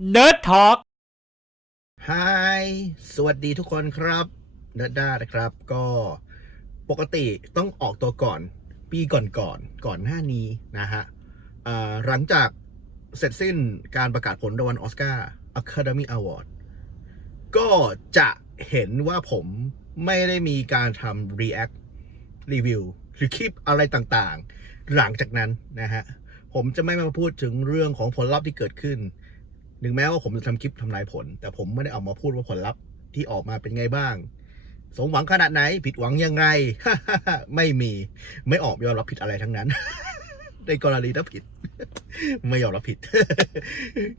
Nerd Talk ฮายสวัสดีทุกคนครับเนิร์ดด้านะครับ ก็ปกติต้องออกตัวก่อน ปีก่อนก่อนก่อนหน้านี้นะฮะหลังจากเสร็จสิ้นการประกาศผลรางวัลออสการ์ Academy Award ก็จะเห็นว่าผมไม่ได้มีการทำ React Review หรือคลิปอะไรต่างๆ หลังจากนั้นนะฮะ ผมจะไม่มาพูดถึงเรื่องของผลลัพธ์ที่เกิดขึ้น ถึงแม้ว่าผมจะทำคลิปทำนายผล แต่ผมไม่ได้ออกมาพูดว่าผลลัพธ์ที่ออกมาเป็นไงบ้าง สมหวังขนาดไหน ผิดหวังยังไง ไม่มีไม่ออกยอมรับผิดอะไรทั้งนั้น ในกรณีถ้าผิด ไม่ยอมรับผิด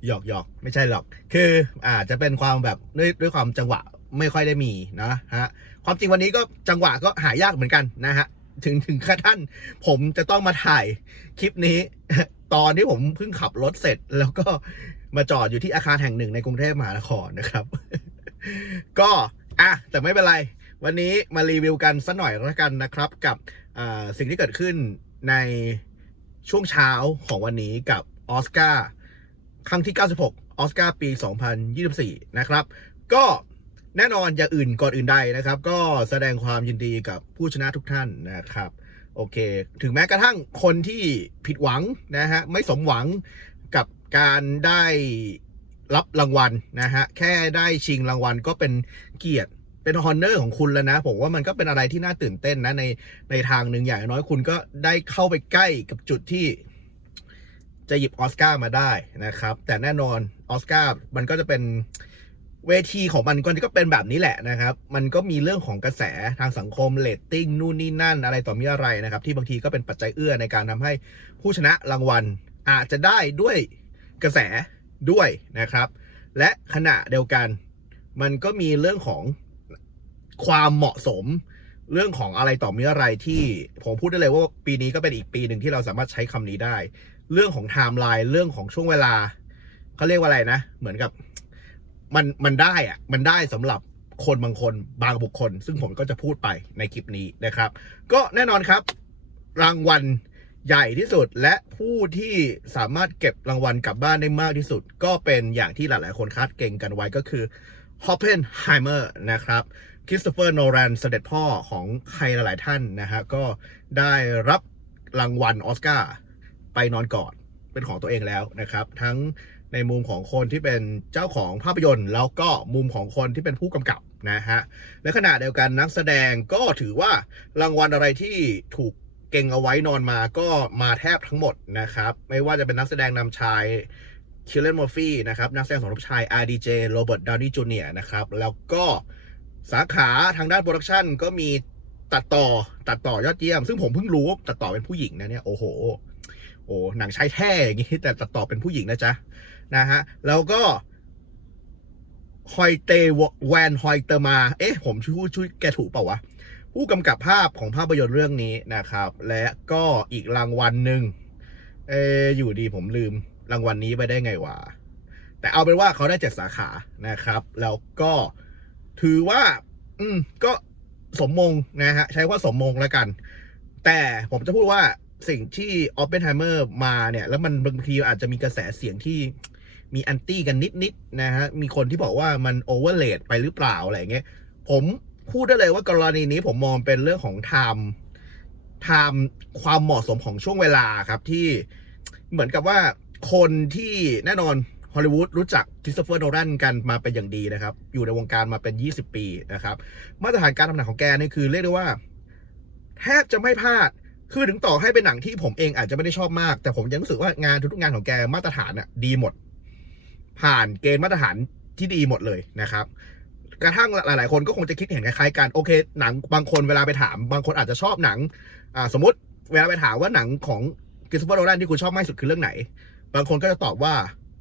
หยอกหยอกไม่ใช่หรอก คืออาจจะเป็นความแบบด้วยด้วยความจังหวะไม่ค่อยได้มีนะฮะความจริงวันนี้ก็จังหวะก็หายากเหมือนกันนะฮะถึงถึงขั้นท่าน ผมจะต้องมาถ่ายคลิปนี้ ตอนที่ผมเพิ่งขับรถเสร็จแล้วก็ มาจอดอยู่ที่อาคารแห่งหนึ่งในกรุงเทพมหานครนะครับ ก็อะแต่ไม่เป็นไร วันนี้มารีวิวกันสักหน่อยแล้วกันนะครับ กับสิ่งที่เกิดขึ้นในช่วงเช้าของวันนี้กับออสการ์ครั้งที่ 96 ออสการ์ปี 2024 นะครับ ก็แน่นอนอย่างอื่นก่อนอื่นใดนะครับ ก็แสดงความยินดีกับผู้ชนะทุกท่านนะครับ โอเค ถึงแม้กระทั่งคนที่ผิดหวังนะฮะไม่สมหวังกับ การได้รับรางวัลนะฮะ แค่ได้ชิงรางวัลก็เป็นเกียรติเป็นฮอนเนอร์ของคุณแล้วนะ ผมว่ามันก็เป็นอะไรที่น่าตื่นเต้นนะ ในในทางหนึ่งอย่างน้อยคุณก็ได้เข้าไปใกล้กับจุดที่จะหยิบออสการ์มาได้นะครับ แต่แน่นอนออสการ์มันก็จะเป็นเวทีของมันก็ก็เป็นแบบนี้แหละนะครับ มันก็มีเรื่องของกระแสทางสังคมเลตติ้งนู่นนี่นั่นอะไรต่อมีอะไรนะครับ ที่บางทีก็เป็นปัจจัยเอื้อในการทำให้ผู้ชนะรางวัลอาจจะได้ด้วย กระแสด้วยนะครับ และขณะเดียวกัน มันก็มีเรื่องของความเหมาะสม เรื่องของอะไรต่อมีอะไรที่ผมพูดได้เลยว่าปีนี้ก็เป็นอีกปีหนึ่งที่เราสามารถใช้คำนี้ได้ เรื่องของไทม์ไลน์เรื่องของช่วงเวลาเขาเรียกว่าอะไรนะ เหมือนกับมันมันได้อะมันได้สำหรับคนบางคนบางบุคคล ซึ่งผมก็จะพูดไปในคลิปนี้นะครับ ก็แน่นอนครับ รางวัล ใหญ่ที่สุดและผู้ที่สามารถเก็บรางวัลกลับบ้านได้มากที่สุด ก็เป็นอย่างที่หลาย ๆ คนคาดเก่งกันไว้ก็คือฮอปเพนไฮเมอร์นะครับคริสโตเฟอร์โนแลนเสด็จพ่อของใครหลาย ๆ ท่านนะฮะก็ได้รับรางวัลออสการ์ไปนอนกอดเป็นของตัวเองแล้วนะครับ ทั้งในมุมของคนที่เป็นเจ้าของภาพยนตร์ แล้วก็มุมของคนที่เป็นผู้กำกับนะฮะและขณะเดียวกันนักแสดงก็ถือว่ารางวัลอะไรที่ถูก เก่งเอาไว้นอนมาก็มาแทบทั้งหมดนะครับ ไม่ว่าจะเป็นนักแสดงนำชายคิลเลนมอร์ฟี่นะครับ นักแสดงสมทบชาย RDJ โรเบิร์ตดาวนี่จูเนียนะครับ แล้วก็สาขาทางด้านโปรดักชันก็มีตัดต่อตัดต่อยอดเยี่ยม ซึ่งผมเพิ่งรู้ว่าตัดต่อเป็นผู้หญิงนะเนี่ยโอ้โหโอ้หนังชายแท้อย่างงี้แต่ตัดต่อเป็นผู้หญิงนะจ๊ะนะฮะแล้วก็ฮอยเตแวนฮอยเตอร์มา เอ๊ะ ผมชื่อชื่อแกถูกเปล่าวะ ผู้กำกับภาพของภาพยนตร์เรื่องนี้นะครับ และก็อีกรางวัลหนึ่งเอออยู่ดีผมลืมรางวัลนี้ไปได้ไงวะแต่เอาเป็นว่าเขาได้เจ็ดสาขานะครับ แล้วก็ถือว่า อืมก็สมมงนะฮะใช้ว่าสมมงแล้วกัน แต่ผมจะพูดว่าสิ่งที่ออปเปนไฮเมอร์มาเนี่ย แล้วมันบางทีอาจจะมีกระแสเสียงที่มีแอนตี้กันนิดๆนะฮะ มีคนที่บอกว่ามันโอเวอร์เลดไปหรือเปล่าอะไรเงี้ย ผม พูดได้เลยว่ากรณีนี้ผมมองเป็นเรื่องของไทม์ไทม์ความเหมาะสมของช่วงเวลาครับที่เหมือนกับว่าคนที่แน่นอนฮอลลีวูดรู้จักคริสโตเฟอร์โนแลนกันมาเป็นอย่างดีนะครับ อยู่ในวงการมาเป็น 20 ปีนะครับ มาตรฐานการทำหนังของแกนี่คือเรียกได้ว่า แทบจะไม่พลาด คือถึงต่อให้เป็นหนังที่ผมเองอาจจะไม่ได้ชอบมาก แต่ผมยังรู้สึกว่างานทุกๆงานของแกมาตรฐานอะดีหมด ผ่านเกณฑ์มาตรฐานที่ดีหมดเลยนะครับ กระทั่งหลาย ๆ คนก็คงจะคิดเห็นคล้ายๆกันโอเค หนังบางคนเวลาไปถาม บางคนอาจจะชอบหนังอ่าสมมติเวลาไปถามว่าหนังของคริสโตเฟอร์โนแลนที่คุณชอบมากที่สุดคือเรื่องไหน บางคนก็จะตอบว่า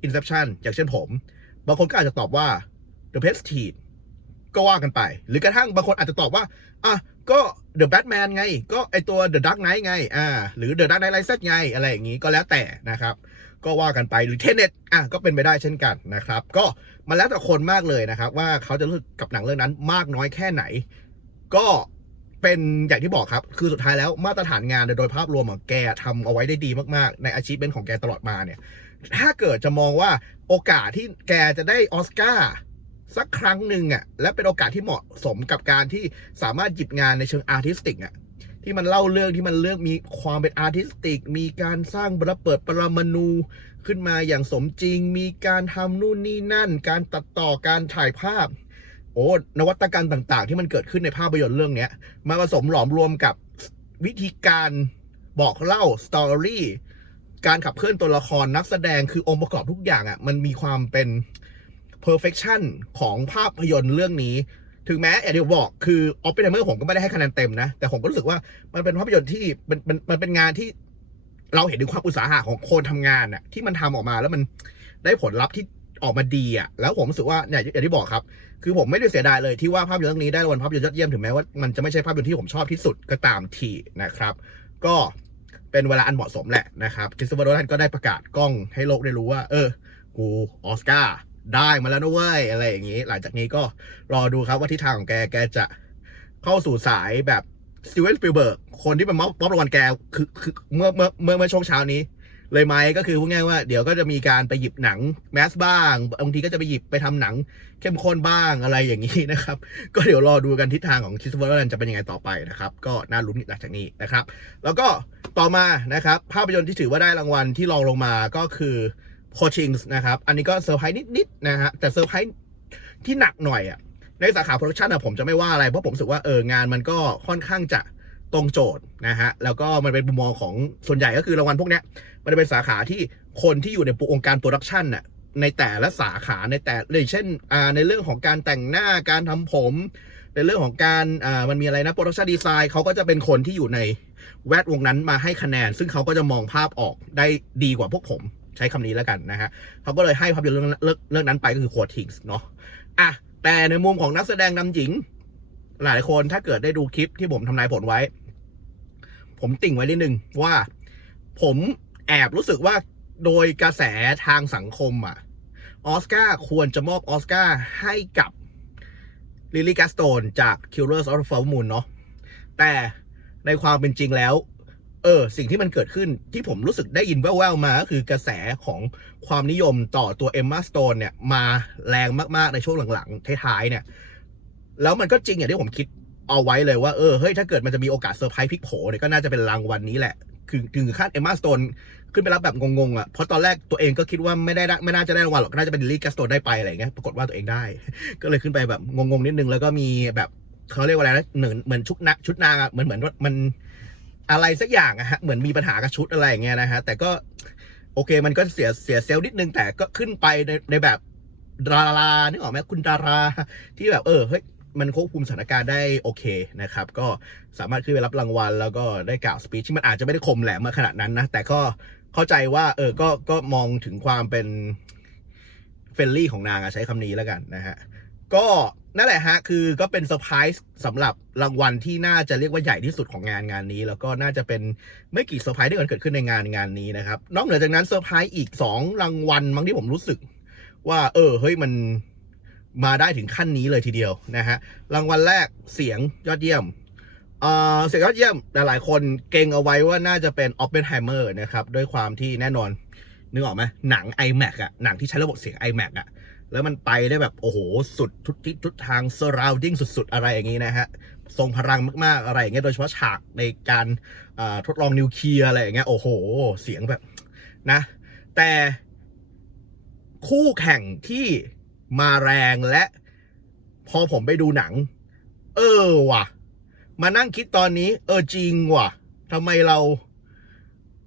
Inception อย่างเช่นผม บางคนก็อาจจะตอบว่า The Prestige ก็ว่ากันไป หรือกระทั่งบางคนอาจจะตอบว่าอะ ก็ The Batman ไง ก็ไอตัว The Dark Knight ไง อ่า หรือ The Dark Knight Rises ไง อะไรอย่างนี้ก็แล้วแต่นะครับ ก็ว่ากันไปหรือ Tenet อะก็เป็นไปได้เช่นกันนะครับ ก็มันแล้วแต่คนมากเลยนะครับ ว่าเขาจะรู้สึกกับหนังเรื่องนั้นมากน้อยแค่ไหน ก็เป็นอย่างที่บอกครับ คือสุดท้ายแล้วมาตรฐานงานโดยภาพรวมของแกทำเอาไว้ได้ดีมากๆ ในอาชีพเป็นของแกตลอดมาเนี่ย ถ้าเกิดจะมองว่าโอกาสที่แกจะได้ออสการ์ สักครั้งหนึ่งอะและเป็นโอกาสที่เหมาะสมกับการที่สามารถหยิบงานในเชิงอาร์ติสติกอะที่มันเล่าเรื่องที่มันเรื่องมีความเป็นอาร์ติสติก มีการสร้างระเบิดปรมาณูขึ้นมาอย่างสมจริง มีการทำนู่นนี่นั่น การตัดต่อการถ่ายภาพ โอ้นวัตกรรมต่าง ๆ ที่มันเกิดขึ้นในภาพยนตร์เรื่องเนี้ยมาผสมหลอมรวมกับวิธีการบอกเล่าสตอรี่การขับเคลื่อนตัวละครนักแสดงคือองค์ประกอบทุกอย่างอะ่ะมันมีความเป็น perfection ของภาพยนตร์เรื่องนี้ ถึงแม้อย่างที่ผมบอกคือออฟเ n นเมอร์ผมก็ไม่ได้ให้คะแนนเต็มนะ แต่ผมก็รู้สึกว่ามันเป็นภาพยนตร์ที่มันมันมันเป็นงานที่เราเห็นถึงความอุตสาหะของคนทำงานอะที่มันทำออกมาแล้วมันได้ผลลัพธ์ที่ออกมาดีอะแล้วผมรู้สึกว่าเนี่ยอย่างที่บอกครับ คือผมไม่ได้เสียดายเลยที่ว่าภาพยนตร์เรื่องนี้ได้รางวัลภาพยนตร์ยอดเยี่ยมถึงแม้ว่ามันจะไม่ใช่ภาพยนตร์ที่ผมชอบที่สุดก็ตามทีนะครับ ก็เป็นเวลาอันเหมาะสมแหละนะครับคริสโตเฟอร์โนแลนก็ได้ประกาศกล้องให้โลกได้รู้ว่า เออ กูออสการ์ ได้มาแล้วนะเว้ยอะไรอย่างนี้ หลังจากนี้ก็รอดูครับว่าทิศทางของแกแกจะเข้าสู่สายแบบสตีเวนสปิลเบิร์กคนที่เป็นมอบมอบรางวัลแกคือคือเมื่อเมื่อเมื่อเมื่อช่วงเช้านี้เลยไหมก็คือพูดง่ายว่าเดี๋ยวก็จะมีการไปหยิบหนังแมสบ้างบางทีก็จะไปหยิบไปทำหนังเข้มข้นบ้างอะไรอย่างนี้นะครับ ก็เดี๋ยวรอดูกันทิศทางของคริสเฟอร์แลนจะเป็นยังไงต่อไปนะครับ ก็น่าลุ้นหลังจากนี้นะครับ แล้วก็ต่อมานะครับ ภาพยนตร์ที่ถือว่าได้รางวัลที่รองลงมาก็คือ p o c h i n g s นะครับ อันนี้ก็เซอร์ไพรส์นิดๆนะฮะแต่เซอร์ไพรส์ที่หนักหน่อยอะในสาขาโปรดักชันอะผมจะไม่ว่าอะไร เพราะผมรู้สึกว่าเอองานมันก็ค่อนข้างจะตรงโจทย์นะฮะแล้วก็มันเป็นมุมมองของส่วนใหญ่ก็คือรางวัลพวกเนี้ยมันจะเป็นสาขาที่คนที่อยู่ในองค์การโปรดักชันน่ะในแต่ละสาขาในแต่เลยเช่นอ่าในเรื่องของการแต่งหน้าการทำผม ในเรื่องของการอ่ามันมีอะไรนะโปรดักชันดีไซน์เขาก็จะเป็นคนที่อยู่ในแวดวงนั้นมาให้คะแนน ซึ่งเขาก็จะมองภาพออกได้ดีกว่าพวกผม ช้คำนี้แล้วกันนะฮะเขาก็เลยให้ภาพยนตร์เรื่องเรื่องเรื่องนั้นไปก็คือโคทิงส์เนาะอะแต่ในมุมของนักแสดงนำหญิง หลายคนถ้าเกิดได้ดูคลิปที่ผมทำนายผลไว้ ผมติ่งไว้นิดนึงว่า ผมแอบรู้สึกว่าโดยกระแสทางสังคมอะออสการ์ควรจะมอบออสการ์ให้กับลิลลี่แกสโตนจาก Killers of the Flower Moon เนาะแต่ในความเป็นจริงแล้ว เออสิ่งที่มันเกิดขึ้นที่ผมรู้สึกได้ยินแว่วๆมาก็คือกระแสของความนิยมต่อตัวเอมมาสโตนเนี่ยมาแรงมากๆในช่วงหลังๆท้ายๆเนี่ย แล้วมันก็จริงอย่างที่ผมคิดเอาไว้เลยว่าเออเฮ้ยถ้าเกิดมันจะมีโอกาสเซอร์ไพรส์พลิกโผเนี่ยก็น่าจะเป็นรางวัลนี้แหละ คือถึงขั้นเอมมาสโตนขึ้นไปรับแบบงงๆอะเพราะตอนแรกตัวเองก็คิดว่าไม่ได้ไม่น่าจะได้รางวัลหรอกน่าจะเป็นลิลลี่แกสโตนได้ไปอะไรอย่างเงี้ยปรากฏว่าตัวเองได้ ก็เลยขึ้นไปแบบงงๆนิดนึงแล้วก็มีแบบเขาเรียกว่าอะไรนะเหมือนเหมือนชุดนักชุดนางอะเหมือนเหมือนว่ามัน อะไรสักอย่างอะฮะเหมือนมีปัญหากับชุดอะไรอย่างเงี้ยนะฮะแต่ก็โอเคมันก็เสียเสียเซลล์นิดนึงแต่ก็ขึ้นไปในในแบบดารานึกออกไหมคุณดาราที่แบบเออเฮ้ยมันควบคุมสถานการณ์ได้โอเคนะครับ ก็สามารถขึ้นไปรับรางวัล แล้วก็ได้กล่าวสปีชที่มันอาจจะไม่ได้คมแหลมมาขนาดนั้นนะ แต่ก็เข้าใจว่า เออก็ก็มองถึงความเป็นเฟรนลี่ของนางอะใช้คำนี้แล้วกันนะฮะ ก็นั่นแหละฮะ คือก็เป็นเซอร์ไพรส์สำหรับรางวัลที่น่าจะเรียกว่าใหญ่ที่สุดของงานงานนี้ แล้วก็น่าจะเป็นไม่กี่เซอร์ไพรส์ที่เกิดขึ้นในงานงานนี้นะครับ นอกเหนือจากนั้นเซอร์ไพรส์อีก 2 รางวัลมั้งที่ผมรู้สึก ว่า เออ เฮ้ยมันมาได้ถึงขั้นนี้เลยทีเดียวนะฮะ รางวัลแรกเสียงยอดเยี่ยมเอ่อเสียงยอดเยี่ยมหลายๆ คนเก่งเอาไว้ว่าน่าจะเป็น Oppenheimer นะครับ ด้วยความที่แน่นอนนึกออกไหมหนัง iMac อะหนังที่ใช้ระบบเสียง iMac อะ แล้วมันไปได้แบบโอ้โหสุดทุกทิศทุกทาง surrounding สุด ๆ อะไรอย่างนี้นะฮะทรงพลังมาก ๆ อะไรอย่างเงี้ยโดยเฉพาะฉากในการทดลองนิวเคลียร์อะไรอย่างเงี้ยโอ้โห เสียงแบบนะ แต่คู่แข่งที่มาแรงและ พอผมไปดูหนัง เออว่ะ มานั่งคิดตอนนี้ เออจริงว่ะทำไมเรา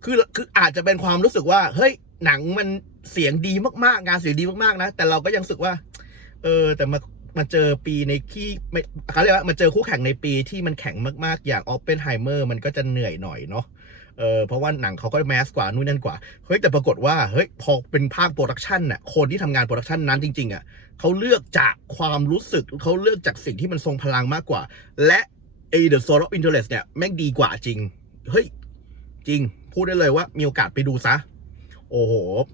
คือคืออาจจะเป็นความรู้สึกว่า เฮ้ยหนังมัน เสียงดีมากๆ งานเสียงดีมากๆนะ แต่เราก็ยังรู้สึกว่า เออ แต่มามาเจอปีในที่ไม่เขาเรียกว่ามาเจอคู่แข่งในปีที่มันแข็งมากๆ อย่างออ p เปนไฮเมอร์มันก็จะเหนื่อยหน่อยเนาะเออเพราะว่าหนังเขาก็แมสกว่านู่นนั่นกว่าเฮ้ยแต่ปรากฏว่าเฮ้ยพอเป็นภาคโปรดักชันน่ะคนที่ทำงานโปรดักชันนั้นจริงๆอะเขาเลือกจากความรู้สึกเขาเลือกจากสิ่งที่มันทรงพลังมากกว่า และไอ้ The Soul of Interest เนี่ยแม่งดีกว่าจริง เฮ้ย จริง พูดได้เลยว่ามีโอกาสไปดูซะ โอ้โห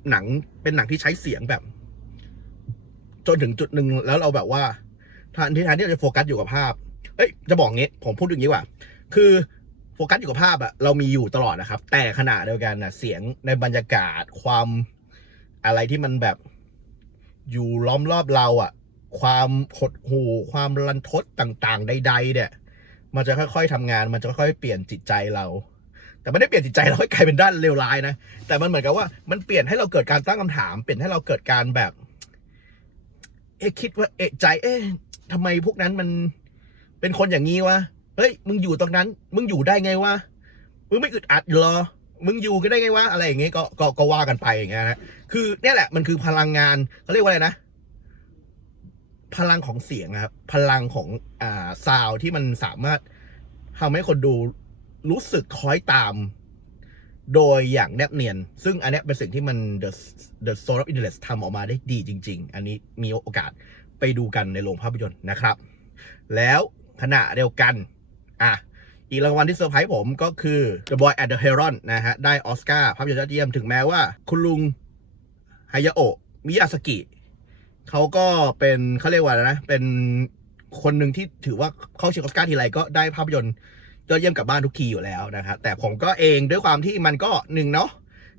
หนังเป็นหนังที่ใช้เสียงแบบ จนถึงจุดหนึ่งแล้วเราแบบว่าทานที่ทานที่เราจะโฟกัสอยู่กับภาพ เอ้ย จะบอกงี้ผมพูดอย่างนี้ว่า คือโฟกัสอยู่กับภาพอะเรามีอยู่ตลอดนะครับ แต่ขณะเดียวกันนะเสียงในบรรยากาศความอะไรที่มันแบบอยู่ล้อมรอบเราอะความหดหู่ความรันทดต่างๆ ใด ๆ เนี่ย มันจะค่อย ๆทำงาน มันจะค่อยๆเปลี่ยนจิตใจเรา แต่ไม่ได้เปลี่ยนจิตใจเราให้กลายเป็นด้านเลวร้ายนะ แต่มันเหมือนกับว่ามันเปลี่ยนให้เราเกิดการตั้งคำถาม เปลี่ยนให้เราเกิดการแบบ เอ๊ะคิดว่า เอะใจ เอ๊ะทำไมพวกนั้นมันเป็นคนอย่างนี้วะ เฮ้ย มึงอยู่ตรงนั้น มึงอยู่ได้ไงวะ มึงไม่อึดอัดหรอ มึงอยู่กันได้ไงวะ อะไรอย่างเงี้ยก็ก็ก็ว่ากันไปอย่างเงี้ยนะ คือเนี่ยแหละมันคือพลังงานเขาเรียกว่าอะไรนะ พลังของเสียงครับ พลังของอ่าซาวที่มันสามารถทำให้คนดู รู้สึกคล้อยตาม โดยอย่างแนบเนียน ซึ่งอันนี้เป็นสิ่งที่มัน The The Soul of Interest ทำออกมาได้ดีจริง ๆ อันนี้มีโอกาสไปดูกันในโรงภาพยนตร์นะครับ แล้วขณะเดียวกัน อะ อีกรางวัลที่เซอร์ไพรส์ผมก็คือ The Boy and the Heron นะฮะ ได้ออสการ์ภาพยนตร์ยอดเยี่ยมถึงแม้ว่า คุณลุงฮายาโอะมิยาสกิเขาก็เป็นเขาเรียกว่าอะไรนะ เป็นคนหนึ่งที่ถือว่าเข้าชิงออสการ์ทีไรก็ได้ภาพยนตร์ ยอดเยี่ยมกลับบ้านทุกทีอยู่แล้วนะครับแต่ผมก็เองด้วยความที่มันก็หนึ่งเนาะ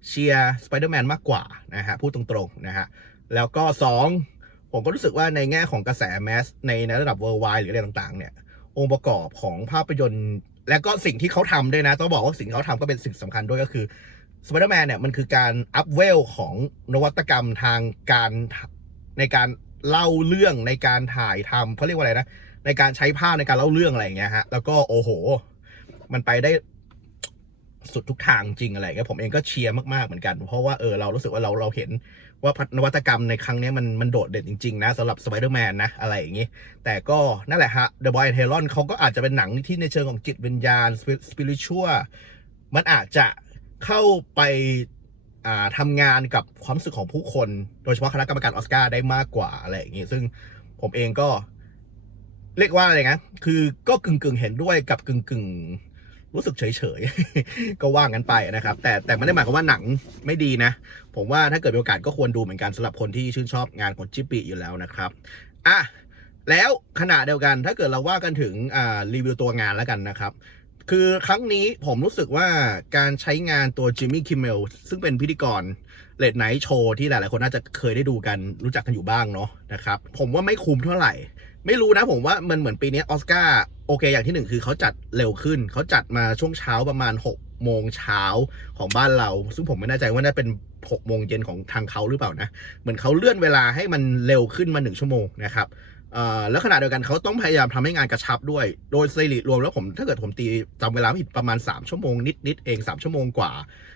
เชียร์สไปเดอร์แมนมากกว่านะฮะพูดตรงๆนะฮะแล้วก็สองผมก็รู้สึกว่าในแง่ของกระแสแมสในในระดับเวิร์ไวหรืออะไรต่างๆ เนี่ยองค์ประกอบของภาพยนตร์ และก็สิ่งที่เขาทำด้วยนะ ต้องบอกว่าสิ่งที่เขาทำก็เป็นสิ่งสำคัญด้วยก็คือสไปเดอร์แมนเนี่ยมันคือการอัพเวลของนวัตกรรมทางการในการเล่าเรื่องในการถ่ายทำเขาเรียกว่าอะไรนะ ในการใช้ภาพในการเล่าเรื่องอะไรอย่างเงี้ยฮะแล้วก็โอ้โห มันไปได้สุดทุกทางจริงอะไรเงี้ยผมเองก็เชียร์มากๆเหมือนกัน เพราะว่าเออเรารู้สึกว่าเราเราเห็นว่าพัฒนวัตกรรมในครั้งนี้มันมันโดดเด่นจริง ๆ นะสำหรับสไปเดอร์แมนนะ อะไรอย่างงี้ แต่ก็นั่นแหละฮะ The Boy and Heron เขาก็อาจจะเป็นหนังที่ในเชิงของจิตวิญญาณ spiritual มันอาจจะเข้าไปาทำงานกับความรู้สึกของผู้คน โดยเฉพาะคณะกรรมการออสการ์ได้มากกว่าอะไรอย่างงี้ ซึ่งผมเองก็เรียกว่าอะไรนะคือก็กึ่งกึ่งๆเห็นด้วยกับกึ่งกึ่งๆ รู้สึกเฉยๆ ก็ว่างกันไปนะครับ แต่แต่ไม่ได้หมายความว่าหนังไม่ดีนะ ผมว่าถ้าเกิดมีโอกาสก็ควรดูเหมือนกันสำหรับคนที่ชื่นชอบงานของจิปปี้อยู่แล้วนะครับอะแล้วขณะเดียวกันถ้าเกิดเราว่ากันถึงรีวิวตัวงานแล้วกันนะครับคือครั้งนี้ผมรู้สึกว่าการใช้งานตัวจิมมี่คิมเมลซึ่งเป็นพิธีกรเลดไนท์โชว์ที่หลาย ๆ คนน่าจะเคยได้ดูกันรู้จักกันอยู่บ้างเนาะนะครับ ผมว่าไม่คุ้มเท่าไหร่ ไม่รู้นะผมว่ามันเหมือนปีนี้ออสการ์ โอเค อย่างที่หนึ่งคือเขาจัดเร็วขึ้น เขาจัดมาช่วงเช้าประมาณ6โมงเช้าของบ้านเรา ซึ่งผมไม่แน่ใจว่าน่าเป็น6โมงเย็นของทางเขาหรือเปล่านะ เหมือนเขาเลื่อนเวลาให้มันเร็วขึ้นมา1ชั่วโมงนะครับเออแล้วขณะเดียวกันเขาต้องพยายามทำให้งานกระชับด้วย โดยสถิรวมแล้วผมถ้าเกิดผมตีจำเวลาไม่ผิดประมาณ 3 ชั่วโมงนิดๆเอง 3 ชั่วโมงกว่า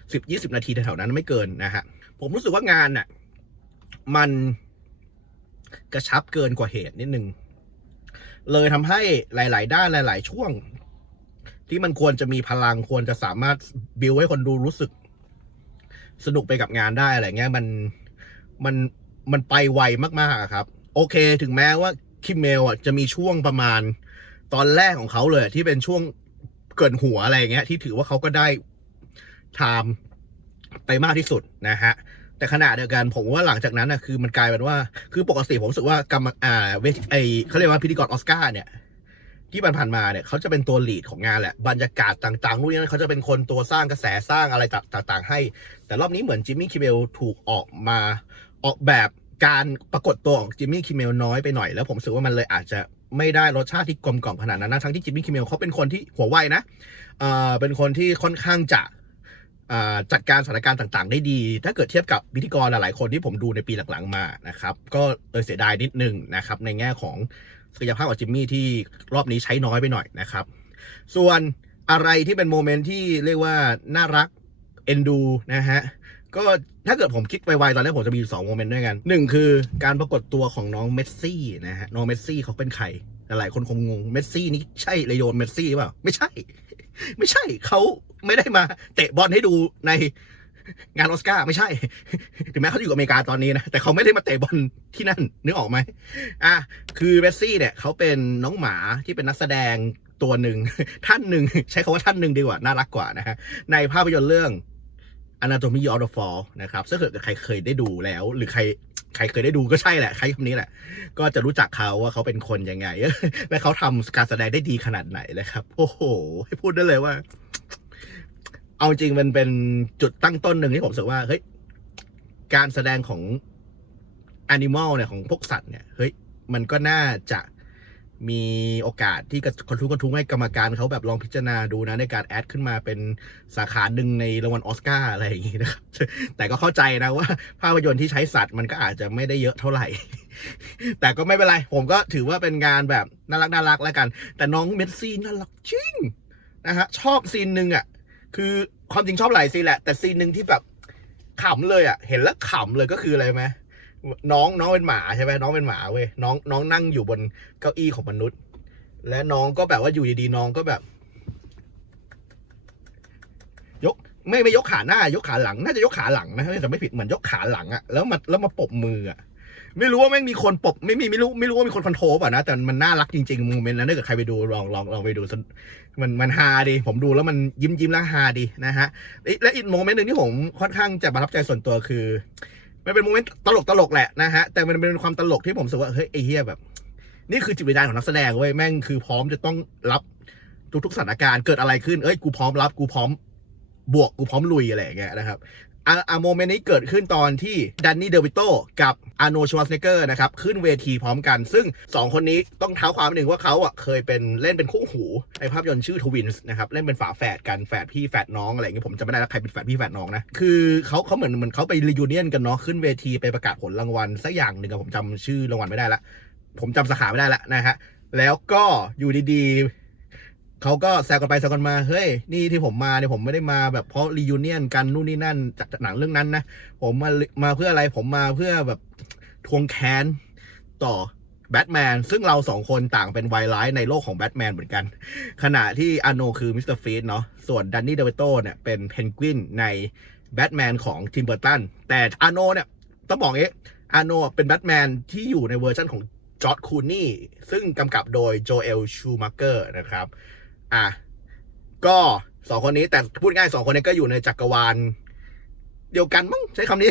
10-20 นาทีแถวๆนั้นไม่เกินนะฮะ ผมรู้สึกว่างานน่ะมันกระชับเกินกว่าเหตุนิดนึง เลยทำให้หลาย ๆ ด้านหลาย ๆ ช่วง ที่มันควรจะมีพลังควรจะสามารถบิวให้คนดูรู้สึก สนุกไปกับงานได้อะไรเงี้ยมันมันมันไปไวมากๆครับ โอเค ถึงแม้ว่าคิมเมลอะจะมีช่วงประมาณตอนแรกของเขาเลย ที่เป็นช่วงเกินหัวอะไรเงี้ย ที่ถือว่าเขาก็ได้ไทม์ไปมากที่สุดนะฮะ แต่ขณะเดียวกันผมว่าหลังจากนั้นนะคือมันกลายเป็นว่า คือปกติผมรู้สึกว่ากรรมอ่าเวทไอเขาเรียกว่าพิธีกรออสการ์เนี่ยที่ผ่านมาเนี่ยเขาจะเป็นตัวลีดของงานแหละบรรยากาศต่างๆนู่นนี่นั่นเขาจะเป็นคนตัวสร้างกระแสสร้างอะไรต่างๆ ให้ แต่รอบนี้เหมือนจิมมี่คิมเมลถูกออกมาออกแบบการปรากฏตัวของจิมมี่คิมเมลน้อยไปหน่อยแล้วผมรู้สึกว่ามันเลยอาจจะไม่ได้รสชาติที่กลมกล่อมขนาดนั้นนะทั้งที่จิมมี่คิมเมลเขาเป็นคนที่หัวไวนะเอ่อเป็นคนที่ค่อนข้างจะ จัดการสถานการณ์ต่างๆ ได้ดี ถ้าเกิดเทียบกับพิธีกรหลายๆคนที่ผมดูในปีหลังๆมานะครับก็เออเสียดายนิดนึงนะครับในแง่ของศักยภาพของจิมมี่ที่รอบนี้ใช้น้อยไปหน่อยนะครับ ส่วนอะไรที่เป็นโมเมนต์ที่เรียกว่าน่ารักเอ็นดูนะฮะก็ถ้าเกิดผมคิดไวๆตอนแรกผมจะมีอยู่สองโมเมนต์ด้วยกันหนึ่งคือการปรากฏตัวของน้องเมสซี่นะฮะน้องเมสซี่เขาเป็นใครหลายคนคงงงเมสซี่นี่ใช่เลโยนเมสซี่เปล่า ไม่ใช่ ไม่ใช่เขาไม่ได้มาเตะบอลให้ดูในงานออสการ์ไม่ใช่ ถึงแม้เขาอยู่อเมริกาตอนนี้นะ แต่เขาไม่ได้มาเตะบอลที่นั่น นึกออกไหมอะคือเมสซี่เนี่ยเขาเป็นน้องหมาที่เป็นนักแสดงตัวหนึ่ง ท่านหนึ่ง ใช้คาว่าท่านหนึ่งดีกว่า น่ารักกว่านะฮะ ในภาพยนตร์เรื่อง Anatomy of the Fall นะครับซึ่งถ้าเกิดใครเคยได้ดูแล้ว หรือใคร ใครเคยได้ดูก็ใช่แหละใครคำนี้แหละ ก็จะรู้จักเขาว่าเขาเป็นคนยังไง และเขาทำการแสดงได้ดีขนาดไหนนะครับ โอ้โห ให้พูดได้เลยว่า เอาจริงมันเป็นจุดตั้งต้นหนึ่งที่ผมรู้สึกว่า เฮ้ย การแสดงของแอนิมอลเนี่ยของพวกสัตว์เนี่ย เฮ้ย มันก็น่าจะ มีโอกาสที่กระคนทุกคนทุกให้กรรมการเขาแบบลองพิจารณาดูนะในการแอดขึ้นมาเป็นสาขาหนึ่งในรางวัลออสการ์อะไรอย่างงี้นะครับ แต่ก็เข้าใจนะว่า ภาพยนตร์ที่ใช้สัตว์มันก็อาจจะไม่ได้เยอะเท่าไหร่ แต่ก็ไม่เป็นไร ผมก็ถือว่าเป็นงานแบบน่ารักน่ารักแล้วกัน แต่น้องเมสซี่น่ารักจริงนะฮะชอบซีนหนึ่งอะ คือความจริงชอบหลายซีนแหละ แต่ซีนหนึ่งที่แบบขำเลยอะ เห็นแล้วขำเลยก็คืออะไรไหม น้องน้องเป็นหมาใช่ไหมน้องเป็นหมาเว้ยน้องน้องนั่งอยู่บนเก้าอี้ของมนุษย์ และน้องก็แบบว่าอยู่ดีๆน้องก็แบบ ยกไม่ไม่ยกขาหน้ายกขาหลัง น่าจะยกขาหลังนะถ้าจะไม่ผิดเหมือนยกขาหลังอะแล้วมาแล้วมาปบมืออะไม่รู้ว่าแม่งมีคนปบไม่มีไม่รู้ไม่รู้ว่ามีคนคอนโทรลป่ะนะแต่มันน่ารักจริงๆโมเมนต์นั้นถ้าเกิดใครไปดูลองลองลองไปดูมันมันฮาดีผมดูแล้วมันยิ้มยิ้มแล้วฮาดีนะฮะและอีกโมเมนต์หนึ่งที่ผมค่อนข้างจะประทับใจส่วนตัวคือ มันเป็นโมเมนต์ตลกตลกแหละนะฮะแต่มันเป็นความตลกที่ผมรู้สึกว่าเฮ้ยไอ้เฮียแบบ นี่คือจิตวิญญาณของนักแสดงเว้ยแม่งคือพร้อมจะต้องรับทุกๆสถานการณ์เกิดอะไรขึ้นเอ้ยกูพร้อมรับกูพร้อมบวกกูพร้อมลุยอะไรอย่างเงี้ยนะครับ อะโมเมนต์นี้เกิดขึ้นตอนที่ดันนี่เดวิโตกับอาโนชวาสเนเกอร์นะครับ ขึ้นเวทีพร้อมกัน ซึ่ง 2 คนนี้ต้องเท้าความหนึ่งว่าเขาอะเคยเป็นเล่นเป็นคู่หู ในภาพยนตร์ชื่อทวินส์นะครับ เล่นเป็นฝาแฝดกันแฝดพี่แฝดน้องอะไรอย่างเงี้ยผมจำไม่ได้แล้วใครเป็นแฝดพี่แฝดน้องนะ คือเขาเขาเหมือนเหมือนเขาไปรียูเนียนกันเนาะขึ้นเวทีไปประกาศผลรางวัลสักอย่างหนึ่งอะผมจำชื่อรางวัลไม่ได้ละผมจำสาขาไม่ได้ละนะฮะแล้วก็อยู่ดีๆ เขาก็แซวกันไปแซวกันมาเฮ้ยนี่ที่ผมมาเนี่ยผมไม่ได้มาแบบเพราะรียูเนียนกันนู่นนี่นั่นจากหนังเรื่องนั้นนะผมมามาเพื่ออะไรผมมาเพื่อแบบทวงแค้นต่อแบทแมนซึ่งเราสองคนต่างเป็นไวไลท์ในโลกของแบทแมนเหมือนกัน ขณะที่อโนคือมิสเตอร์ฟีดเนาะส่วนดันนี่เดวิโตเนี่ยเป็นเพนกวินในแบทแมนของทิมเบอร์ตันแต่อโนเนี่ยต้องบอกเอ๊ะอโนเป็นแบทแมนที่อยู่ในเวอร์ชันของจอร์ดคูนี่ซึ่งกำกับโดยโจเอลชูมาเกอร์นะครับ อะก็สองคนนี้แต่พูดง่ายสองคนนี้ก็อยู่ในจักรวาล เดียวกันมั้งใช้คำนี้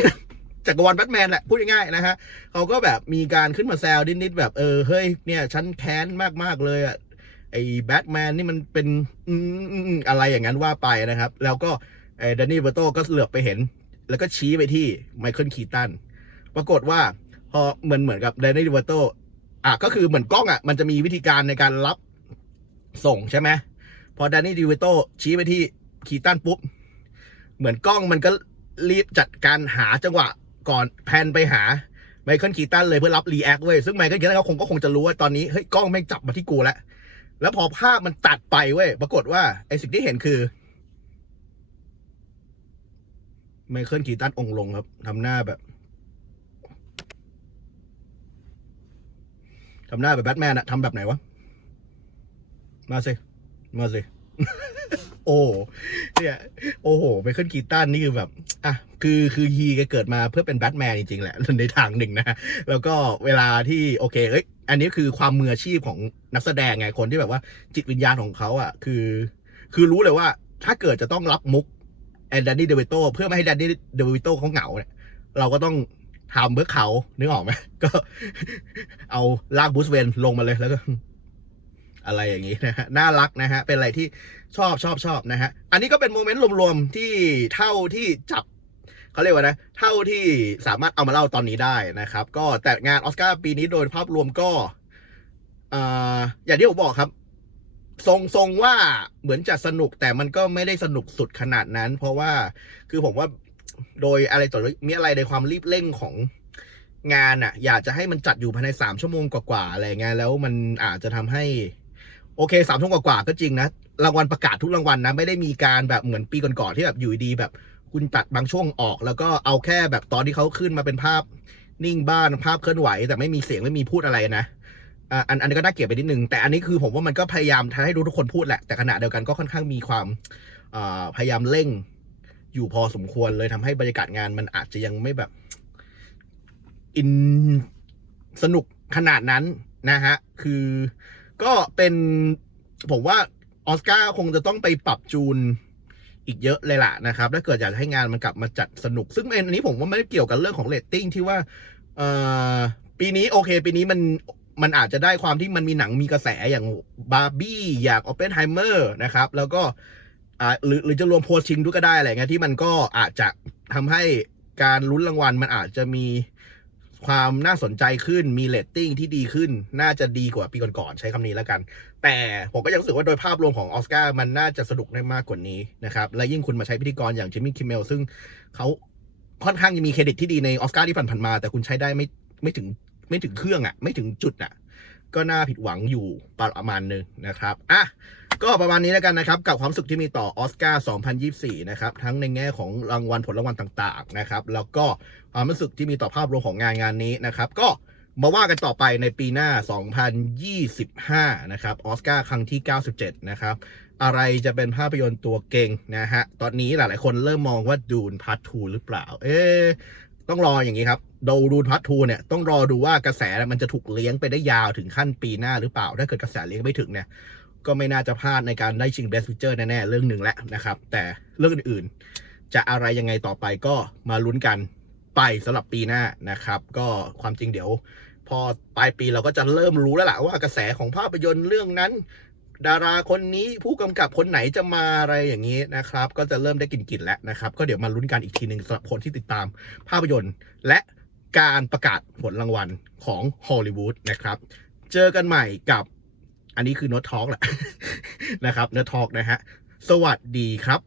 จักรวาลแบทแมนแหละพูดง่ายๆนะฮะเขาก็แบบมีการขึ้นมาแซวนิดๆแบบเออเฮ้ยเนี่ยฉันแค้นมากๆเลยอะไอ้แบทแมนนี่มันเป็นอืมอะไรอย่างนั้นว่าไปนะครับ แล้วก็ไอ้ดานนี่เบอร์โตก็เหลือบไปเห็น แล้วก็ชี้ไปที่ไมเคิลคีตันปรากฏว่าพอเหมือนเหมือนกับดานนี่เบอร์โตอะก็คือเหมือนกล้องอะมันจะมีวิธีการในการรับส่งใช่ไหม พอแดนนี่ดิวิโตชี้ไปที่คีตันปุ๊บ เหมือนกล้องมันก็รีบจัดการหาจังหวะก่อนแพนไปหาไมเคิลคีตันเลยเพื่อรับรีแอคเว้ยซึ่งไมเคิลคีตันเขาคงก็คงจะรู้ว่าตอนนี้เฮ้ยกล้องไม่งจับมาที่กูแล้ว แล้วพอภาพมันตัดไปเว้ยปรากฏว่าไอสิ่งที่เห็นคือไมเคิลคีตันองลงครับทำหน้าแบบทำหน้าแบบแบทแมนอะทำแบบไหนวะ มาสิ มาสิ โอ้เนี่ยโอ้โหไมเคิลคีตันนี่คือแบบอะคือคือฮีแกเกิดมาเพื่อเป็นแบทแมนจริงๆแหละในทางหนึ่งนะแล้วก็เวลาที่โอเคเอ้ยอันนี้คือความมืออาชีพของนักแสดงไงคนที่แบบว่า จิตวิญญาณของเขาอะ คือ คือรู้เลยว่า ถ้าเกิดจะต้องรับมุกแอนดนนี่เดวิโตเพื่อไม่ให้แดนนี่เดวิโตเขาเหงาเนี่ยเราก็ต้องทำเพื่อเขานึกออกไหมก็เอาลากบูสเวนลงมาเลยแล้วก็ อะไรอย่างนี้นะฮะน่ารักนะฮะเป็นอะไรที่ชอบชอบชอบนะฮะอันนี้ก็เป็นโมเมนต์รวมๆที่เท่าที่จับเขาเรียกว่านะเท่าที่สามารถเอามาเล่าตอนนี้ได้นะครับ ก็แต่งานออสการ์ปีนี้โดยภาพรวมก็ออย่างที่ผมบอกครับ ทรงทรงว่าเหมือนจะสนุกแต่มันก็ไม่ได้สนุกสุดขนาดนั้น เพราะว่าคือผมว่าโดยอะไรต่อมีอะไรในความรีบเร่งของงานอะอยากจะให้มันจัดอยู่ภายในสามชั่วโมงกว่าๆอะไรเงี้ยแล้วมันอาจจะทำให้ โอเคสามชั่วโมงกว่าๆก็จริงนะรางวัลประกาศทุกรางวัลนะไม่ได้มีการแบบเหมือนปีก่อนๆที่แบบอยู่ดีแบบ คุณตัดบางช่วงออก แล้วก็เอาแค่แบบตอนที่เขาขึ้นมาเป็นภาพนิ่งบ้านภาพเคลื่อนไหว แต่ไม่มีเสียงไม่มีพูดอะไรนะอันอันนี้ก็น่าเกลียดไปนิดนึงแต่อันนี้คือผมว่ามันก็พยายามทำให้รู้ทุกคนพูดแหละแต่ขณะเดียวกันก็ค่อนข้างมีความพยายามเร่งอยู่พอสมควรเลยทำให้บรรยากาศงานมันอาจจะยังไม่แบบอินสนุกขนาดนั้นนะฮะคือ ก็เป็นผมว่าออสการ์คงจะต้องไปปรับจูนอีกเยอะเลยล่ะนะครับ ถ้าเกิดอยากให้งานมันกลับมาจัดสนุก ซึ่งอันนี้ผมว่าไม่ได้เกี่ยวกับเรื่องของเรตติ้งที่ว่าเออปีนี้โอเค ปีนี้มันมันอาจจะได้ความที่มันมีหนังมีกระแสอย่างบาร์บี้อย่างออปเปนไฮเมอร์นะครับ แล้วก็หรือหรือจะรวมโพสชิงด้วยก็ได้อะไรเงี้ยที่มันก็อาจจะทำให้การลุ้นรางวัลมันอาจจะมี ความน่าสนใจขึ้นมีเลตติ้งที่ดีขึ้น น่าจะดีกว่าปีก่อนๆใช้คำนี้แล้วกัน แต่ผมก็ยังรู้สึกว่าโดยภาพรวมของออสการ์มันน่าจะสนุกได้มากกว่านี้นะครับ และยิ่งคุณมาใช้พิธีกรอย่างจิมมี่คิมเมลซึ่งเขาค่อนข้างจะมีเครดิตที่ดีในออสการ์ที่ผ่านๆมา แต่คุณใช้ได้ไม่ไม่ถึงไม่ถึงเครื่องอะ่ะ ไม่ถึงจุดอะ่ะ ก็น่าผิดหวังอยู่ประมาณนึงนะครับอะก็ประมาณนี้แล้วกันนะครับ กับความสึกที่มีต่อออสการ์ 2024 นะครับ ทั้งในแง่ของรางวัลผลรางวัลต่างๆ นะครับ แล้วก็ความรู้สึกที่มีต่อภาพรวมของงานงานนี้นะครับ ก็มาว่ากันต่อไปในปีหน้า 2025 นะครับออสการ์ครั้งที่ 97 นะครับ อะไรจะเป็นภาพยนตร์ตัวเก่งนะฮะ ตอนนี้หลายๆ คนเริ่มมองว่าดูนพาร์ท2หรือเปล่า เอ๊ะต้องรออย่างนี้ครับ ดูดูนพาร์ท2เนี่ยต้องรอดูว่ากระแสมันจะถูกเลี้ยงไปได้ยาวถึงขั้นปีหน้าหรือเปล่า ถ้าเกิดกระแสเลี้ยงไม่ถึงเนี่ยก็ไม่น่าจะพลาดในการได้ชิง Best Picture แน่ๆเรื่องหนึ่งแล้วนะครับ แต่เรื่องอื่นๆ จะอะไรยังไงต่อไปก็มาลุ้นกันไปสำหรับปีหน้านะครับ ก็ความจริงเดี๋ยว พอปลายปีเราก็จะเริ่มรู้แล้วล่ะว่ากระแสของภาพยนตร์เรื่องนั้น ดาราคนนี้ผู้กำกับคนไหนจะมาอะไรอย่างนี้นะครับ ก็จะเริ่มได้กลิ่นๆแล้วนะครับ ก็เดี๋ยวมาลุ้นกันอีกทีหนึ่งสำหรับคนที่ติดตามภาพยนตร์และ การประกาศผลรางวัลของฮอลลีวูดนะครับ เจอกันใหม่กับอันนี้คือ n o t Talk แหละนะครับ n o t Talk นะฮะ สวัสดีครับ